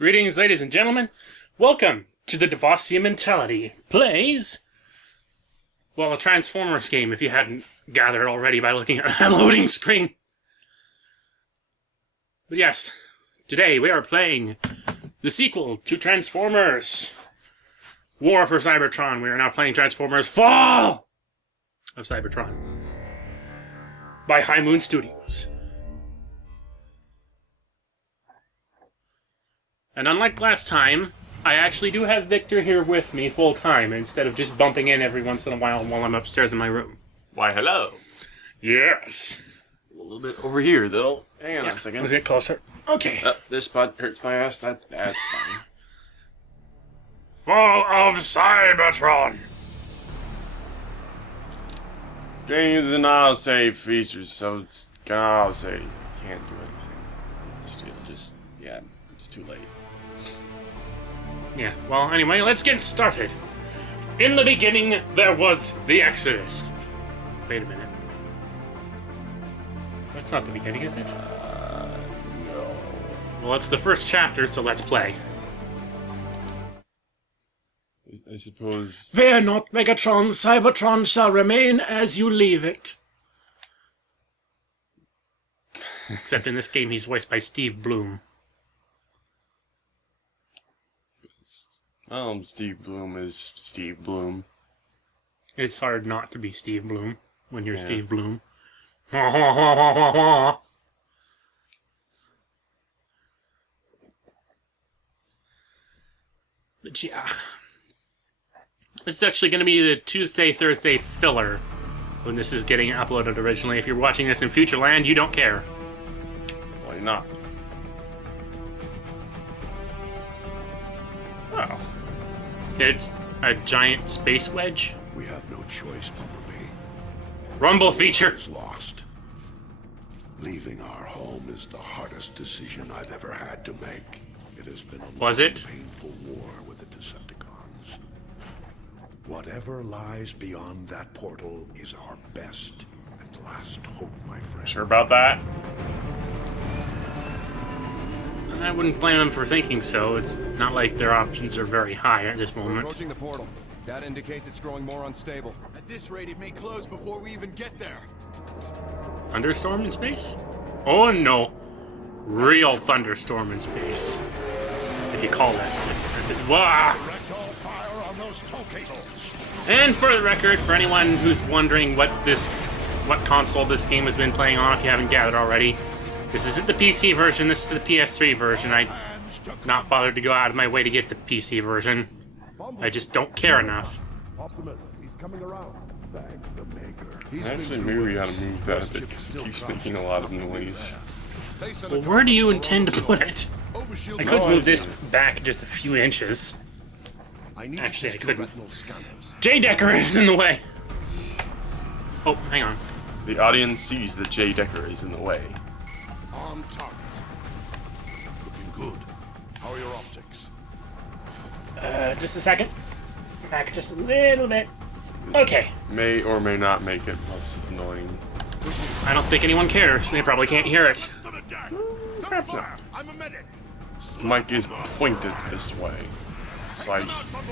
Greetings, ladies and gentlemen. Welcome to the DevasiaMentality plays, well, a Transformers game, if you hadn't gathered already by looking at that loading screen. But yes, today we are playing the sequel to Transformers War for Cybertron. We are now playing Transformers Fall of Cybertron by High Moon Studios. And unlike last time, I actually do have Victor here with me full time instead of just bumping in every once in a while I'm upstairs in my room. Why, hello. Yes. A little bit over here, though. Hang on a second. Let's get closer. Okay. This spot hurts my ass. That's fine. Fall of Cybertron. This game uses an autosave feature, so it's gonna autosave. You can't do anything. It's too late. Yeah, well, anyway, let's get started. In the beginning, there was the Exodus. Wait a minute. That's not the beginning, is it? No. Well, it's the first chapter, so let's play. I suppose... Fear not, Megatron. Cybertron shall remain as you leave it. Except in this game, he's voiced by Steve Bloom. Steve Bloom is Steve Bloom. It's hard not to be Steve Bloom when you're Steve Bloom. But yeah. This is actually going to be the Tuesday, Thursday filler when this is getting uploaded originally. If you're watching this in Futureland, you don't care. Why not? Oh. It's a giant space wedge. We have no choice, Bumblebee. Rumble feature. Is lost. Leaving our home is the hardest decision I've ever had to make. It has been a painful war with the Decepticons. Whatever lies beyond that portal is our best and last hope, my friend. Sure about that? I wouldn't blame them for thinking so. It's not like their options are very high at this moment. We're approaching the portal. That indicates it's growing more unstable. At this rate, it may close before we even get there. Thunderstorm in space? Oh no. Real thunderstorm in space. If you call that. And for the record, for anyone who's wondering what console this game has been playing on, if you haven't gathered already, this isn't the PC version, this is the PS3 version. I not bothered to go out of my way to get the PC version. I just don't care enough. Actually, maybe we gotta move that a bit because it keeps making a lot of noise. Well, where do you intend to put it? I could move this back just a few inches. Actually, I couldn't. J. Decker is in the way. Oh, hang on. The audience sees that J. Decker is in the way. On target. Looking good. How are your optics? Just a second. Back just a little bit. Okay. May or may not make it less annoying. I don't think anyone cares. They probably can't hear it. Perhaps not. The mic is pointed this way, so I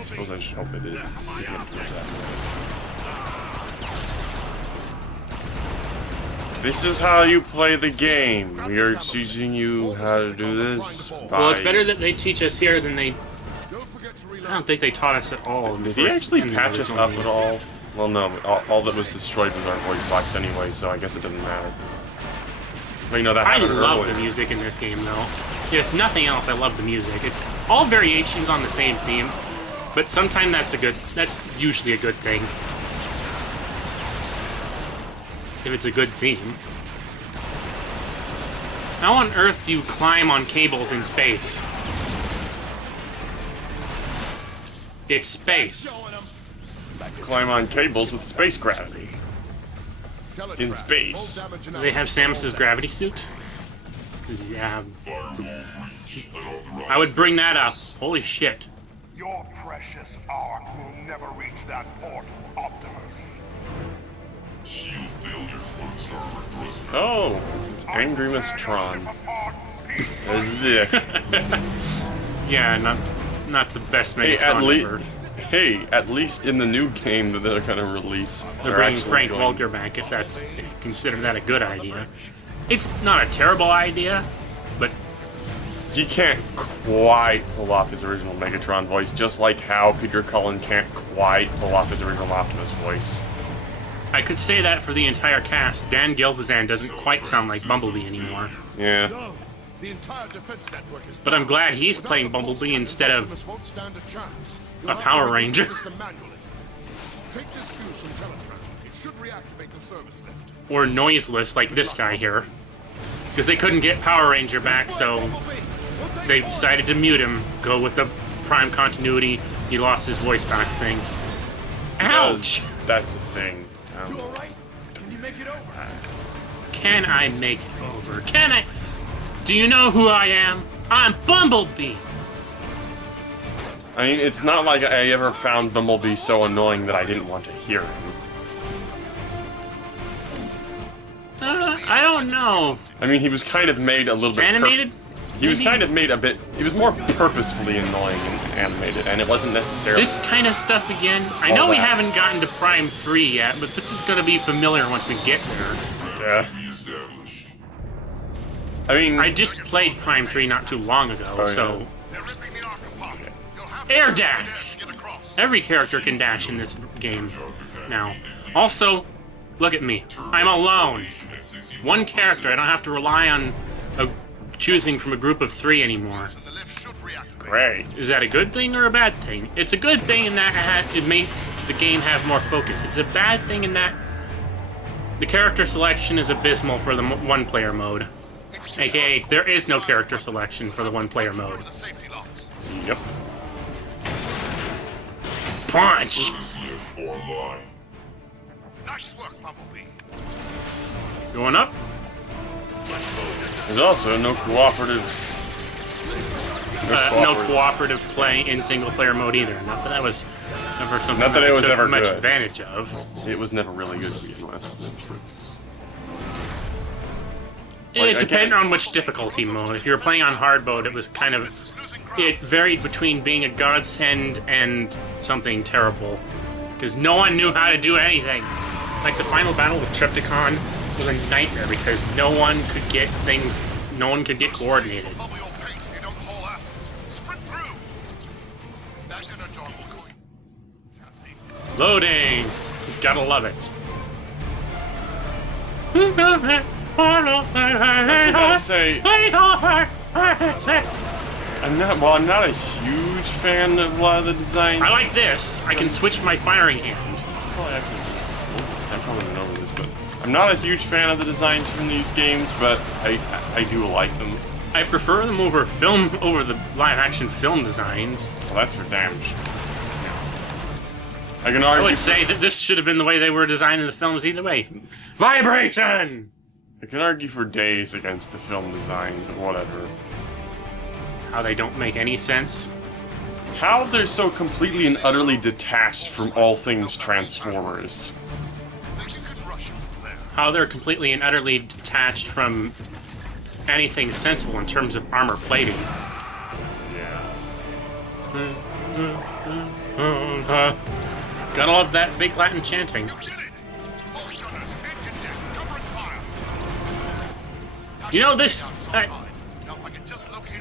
suppose I should hope it isn't. This is how you play the game. We are teaching you how to do this. Well, it's better that they teach us here than they... I don't think they taught us at all. Did he actually patch us up at all? Well, no. All that was destroyed was our voice box anyway, so I guess it doesn't matter. But you know, that I happened love earlier. the music in this game, though. If nothing else, I love the music. It's all variations on the same theme, but sometimes that's usually a good thing. If it's a good theme. How on earth do you climb on cables in space? It's space. Climb on cables with space gravity. In space. Do they have Samus's gravity suit? 'Cause, yeah. I would bring that up. Holy shit. Your precious ark will never reach that port, Optimus. Oh, it's Angry Miss Tron. Yeah, not the best Hey, Megatron ever. at least in the new game that they're gonna release, They're bringing Frank Welker back, if you consider that a good idea. It's not a terrible idea, but he can't quite pull off his original Megatron voice, just like how Peter Cullen can't quite pull off his original Optimus voice. I could say that for the entire cast. Dan Gilfazan doesn't quite sound like Bumblebee anymore. Yeah. No, the entire defense network is But I'm down. glad he's Without playing the Bumblebee pulse, instead of Optimus won't stand a chance. a Power Ranger. Take this fuse from Teletran. It should reactivate the service lift. or noiseless like this guy here. Because they couldn't get Power Ranger back, so they decided to mute him, go with the Prime continuity. He lost his voice box thing. Ouch! That's the thing. You alright? Can you make it over? Can I make it over? Can I? Do you know who I am? I'm Bumblebee! I mean, it's not like I ever found Bumblebee so annoying that I didn't want to hear him. I don't know. I mean, he was kind of made a little bit... Animated? He was kind of made a bit... He was more purposefully annoying and animated, and it wasn't necessarily... This kind of stuff again. I All know we that. haven't gotten to Prime 3 yet, but this is going to be familiar once we get there. I mean... I just played Prime 3 not too long ago, yeah. so... They're ripping the arc apart. You'll have Air to dash! get across. Every character can dash in this game now. Also, look at me. I'm alone. One character. I don't have to rely on choosing from a group of 3 anymore. The lift should reactivate. Great. Is that a good thing or a bad thing? It's a good thing in that it makes the game have more focus. It's a bad thing in that the character selection is abysmal for the one-player mode. AKA, there is no character selection for the one-player mode. The safety locks. Yep. Punch! Nice work, Bumblebee. Going up? There's also no cooperative... No cooperative play in single-player mode either. Not that that was ever something Not that it was took ever much good. advantage of. It was never really good to begin with. Like, It depended on which difficulty mode. If you were playing on hard mode, it was kind of... It varied between being a godsend and something terrible. Because no one knew how to do anything. Like the final battle with Trypticon was a nightmare because no one could get things... No one could get coordinated. Bubble your feet if you don't haul asses. Sprint through. That energon will go in. Loading! Gotta love it. I was about to say, I'm not a huge fan of a lot of the designs. I like this. I can switch my firing hand. Well, actually, I probably went over this, but I'm not a huge fan of the designs from these games, but I do like them. I prefer them over the live-action film designs. Well, that's for damn sure. I can I argue. would say that this should have been the way they were designed in the films either way. Vibration! I can argue for days against the film designs, but whatever. How they don't make any sense. How they're so completely and utterly detached from all things Transformers. How they're completely and utterly detached from anything sensible in terms of armor plating. Yeah. Gotta love that fake Latin chanting. You know, this...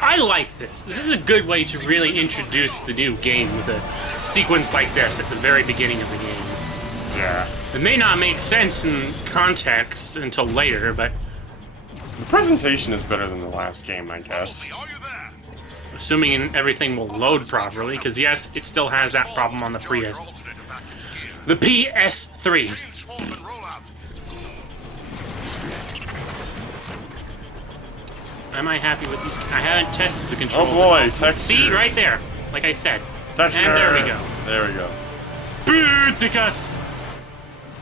I like this. This is a good way to really introduce the new game with a sequence like this at the very beginning of the game. Yeah. It may not make sense in context until later, but The presentation is better than the last game, I guess. assuming everything will load properly, because yes, it still has that problem on the The PS3. Am I happy with these? I haven't tested the Oh controls. boy, textures. See, right there. Like I said. Textures. And there we go. There we go. Bruticus!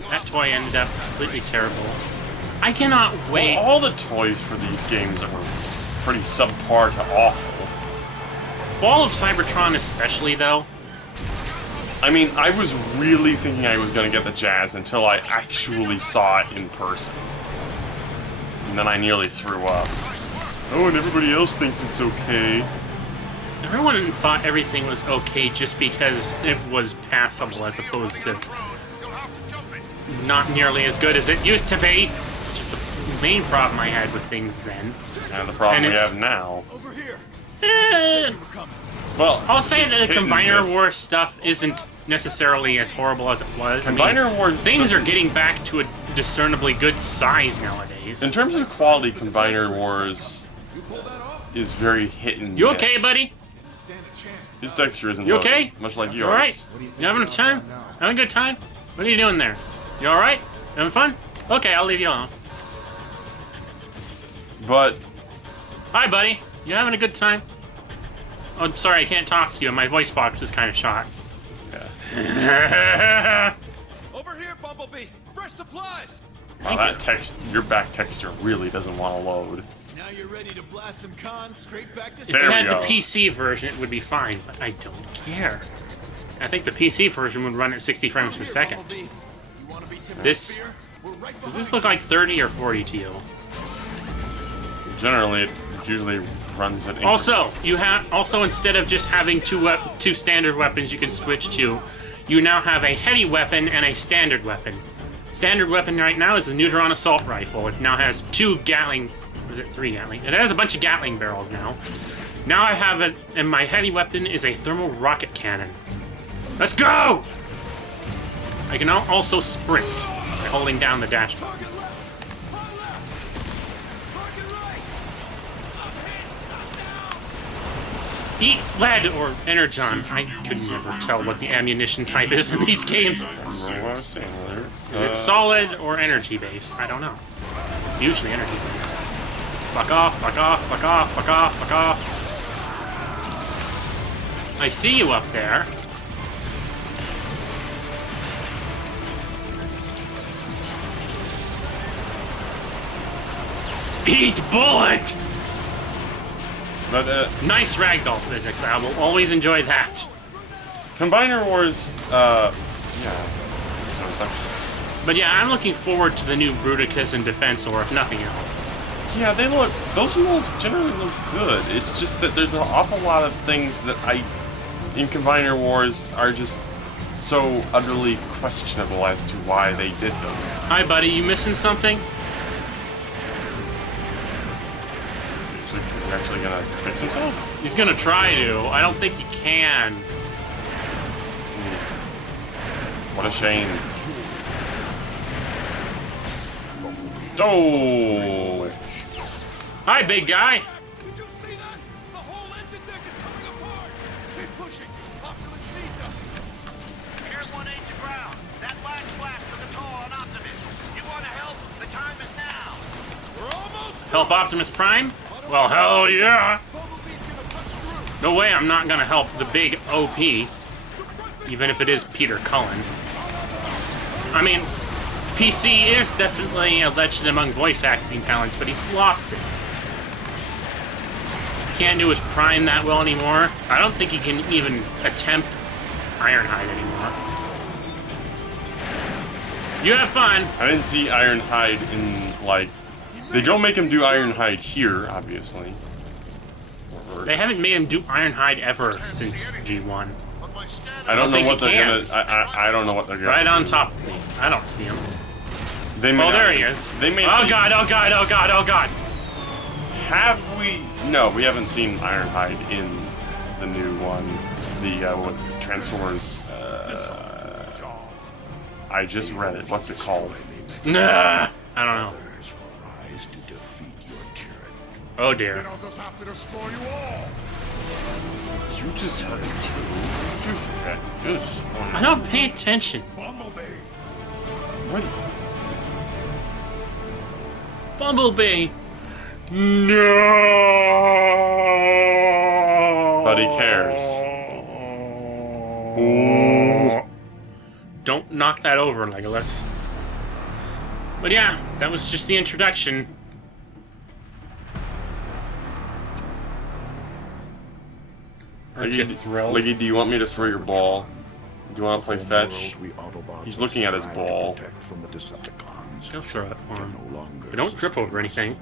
That toy ended up completely terrible. I cannot wait. All the toys for these games are pretty subpar to awful. Fall of Cybertron especially, though. I mean, I was really thinking I was going to get the Jazz until I actually saw it in person. And then I nearly threw up. Oh, and everybody else thinks it's okay. Everyone thought everything was okay just because it was passable as opposed to not nearly as good as it used to be. Which is the main problem I had with things then. And the problem And we it's- have now. Over here. Eh, Well, I'll say it's that the hit and Combiner miss. Wars stuff isn't necessarily as horrible as it was. Combiner Wars things are doesn't- getting back to a discernibly good size nowadays. In terms of quality, Combiner Wars is very hit and You miss. okay, buddy? His texture isn't You loaded, okay? much like You yours. alright? You having a time? Having a good time? What are you doing there? You alright? Having fun? Okay, I'll leave you alone. But Hi, buddy. You having a good time? Oh, I'm sorry, I can't talk to you. My voice box is kind of shot. Over here, Bumblebee! Fresh supplies! wow, that your back texture really doesn't want to load. Now you're ready to blast some cons straight back to If There you we had the go. PC version, it would be fine, but I don't care. I think the PC version would run at 60 frames per second. This... Does this look like 30 or 40 to you? Generally, it usually runs at Also, increments. you have instead of just having two standard weapons you can switch to, you now have a heavy weapon and a standard weapon. Standard weapon right now is the Neutron Assault Rifle. It now has 2 Gatling... Or is it 3 Gatling? It has a bunch of Gatling barrels now. Now I have it, and my heavy weapon is a thermal rocket cannon. Let's go! I can now also sprint by holding down the dash button. Target left! Far left! Target right! Eat lead or energon. I could never tell what the ammunition type is in these games. Remember what I was saying earlier? Is it solid or energy based? I don't know. It's usually energy based. Fuck off, fuck off, fuck off, fuck off, fuck off. I see you up there. Eat bullet! But Nice ragdoll physics. I will always enjoy that. Combiner Wars, yeah. Sorry. But yeah, I'm looking forward to the new Bruticus and Defensor, if nothing else. Yeah, those rules generally look good. It's just that there's an awful lot of things that in Combiner Wars are just so utterly questionable as to why they did them. Hi, buddy. You missing something? He's actually gonna fix himself? He's gonna try to. I don't think he can. What a shame. Oh! Hi, big guy. Did you see that? The whole engine deck is coming apart! Keep pushing! Optimus needs us! Here's 1-8 to ground. That last blast took a toll on Optimus. You want to help? The time is now. We're almost... Help Optimus Prime? Well, hell yeah. Bumblebee's gonna punch through! No way I'm not gonna help the big OP, even if it is Peter Cullen. I mean, PC is definitely a legend among voice acting talents, but he's lost it. Can't do his Prime that well anymore. I don't think he can even attempt Ironhide anymore. You have fun. I didn't see Ironhide in, like... They don't make him do Ironhide here, obviously. They haven't made him do Ironhide ever since G1. I don't know think what he they're can. gonna... I don't know what they're gonna Right do. on top of me. I don't see him. They may Oh, not there he even- is. They may Oh not god, oh god, oh god, oh god. Have we? No, we haven't seen Ironhide in the new one. The what, Transformers. I just read it. What's it called? Nah, I don't know. Others will rise to defeat your tyranny. Oh dear. I'll just have to destroy you all. You just heard it too. You forget. Just I don't pay attention. Bumblebee. what? Bumblebee. No. But he cares. Don't knock that over, Legolas. But yeah, that was just the introduction. Aren't you thrilled? Leggy, do you want me to throw your ball? Do you want to play fetch? We Autobots He's looking at his strive to ball. protect from the Decepticons. Go throw it for him. No longer But don't trip over anything.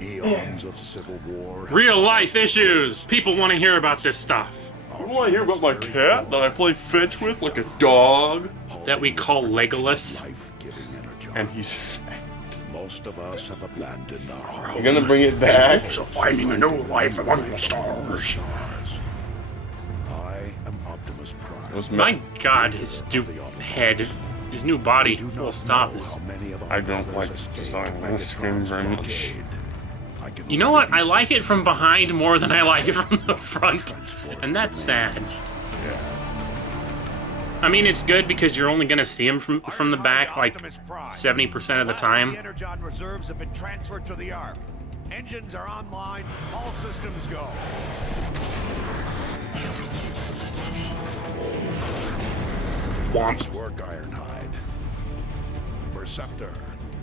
Eons of civil war. Real life issues. People want to hear about this stuff You want to hear about my cat that I play fetch with like a dog? that we call Legolas. Life-giving energy. And he's fat. Most of us have abandoned our home. You're gonna bring it back? of finding a new life among the stars. I am Optimus Prime. Was My God, his new head, his new body, full stop. Is, I don't like the design of this game very much. you know what? I like it from behind more than I like it from the front, and that's sad. Yeah. I mean, it's good because you're only gonna see him from the back like 70% of the time. The energon reserves have been transferred to the Ark. Engines are online. All systems go. Nice work, Ironhide. Perceptor,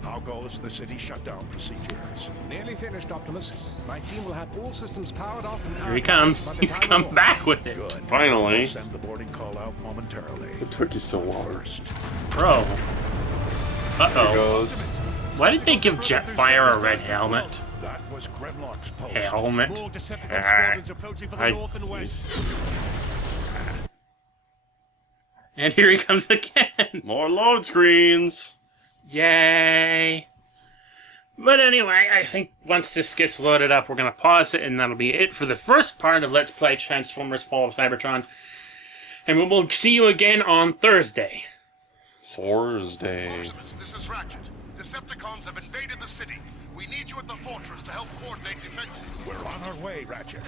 how goes the city shutdown procedures? Nearly finished, Optimus. My team will have all systems powered off and Here he comes. He's come back with it. Finally. I'll send the boarding call out momentarily. It took you so long. First, Bro. There Uh-oh. goes. Why did they give Jetfire a red helmet? that was Grimlock's post. Helmet. More Decepticon Ah. squadrons approaching from I- the north and west. And here he comes again. More load screens. Yay. But anyway, I think once this gets loaded up, we're going to pause it, and that'll be it for the first part of Let's Play Transformers Fall of Cybertron. And we will see you again on Thursday. Thursday. This is Ratchet. Decepticons have invaded the city. We need you at the fortress to help coordinate defenses. We're on our way, Ratchet.